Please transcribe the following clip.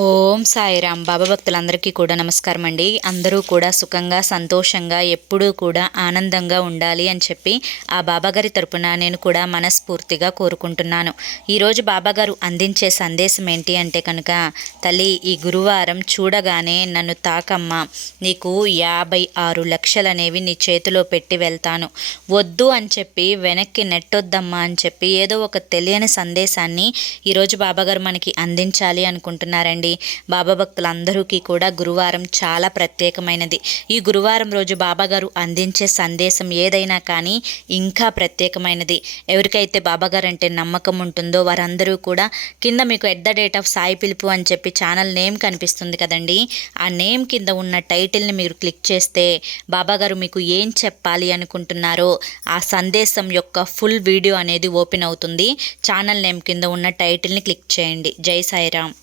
ఓం సాయిరామ్. బాబా భక్తులందరికీ కూడా నమస్కారం అండి. అందరూ కూడా సుఖంగా సంతోషంగా ఎప్పుడూ కూడా ఆనందంగా ఉండాలి అని చెప్పి ఆ బాబాగారి తరపున నేను కూడా మనస్ఫూర్తిగా కోరుకుంటున్నాను. ఈరోజు బాబాగారు అందించే సందేశం ఏంటి అంటే కనుక, తల్లి ఈ గురువారం చూడగానే నన్ను తాకమ్మా, నీకు 56 లక్షలనేవి నీ చేతిలో పెట్టి వెళ్తాను, వద్దు అని చెప్పి వెనక్కి నెట్టొద్దమ్మా అని చెప్పి ఏదో ఒక తెలియని సందేశాన్ని ఈరోజు బాబాగారు మనకి అందించాలి అనుకుంటున్నారండి. బాబా భక్తులందరికీ కూడా గురువారం చాలా ప్రత్యేకమైనది. ఈ గురువారం రోజు బాబాగారు అందించే సందేశం ఏదైనా కానీ ఇంకా ప్రత్యేకమైనది. ఎవరికైతే బాబాగారు అంటే నమ్మకం ఉంటుందో వారందరూ కూడా కింద మీకు @సాయి పిలుపు అని చెప్పి ఛానల్ నేమ్ కనిపిస్తుంది కదండి, ఆ నేమ్ కింద ఉన్న టైటిల్ని మీరు క్లిక్ చేస్తే బాబాగారు మీకు ఏం చెప్పాలి అనుకుంటున్నారో ఆ సందేశం యొక్క ఫుల్ వీడియో అనేది ఓపెన్ అవుతుంది. ఛానల్ నేమ్ కింద ఉన్న టైటిల్ని క్లిక్ చేయండి. జై సాయిరామ్.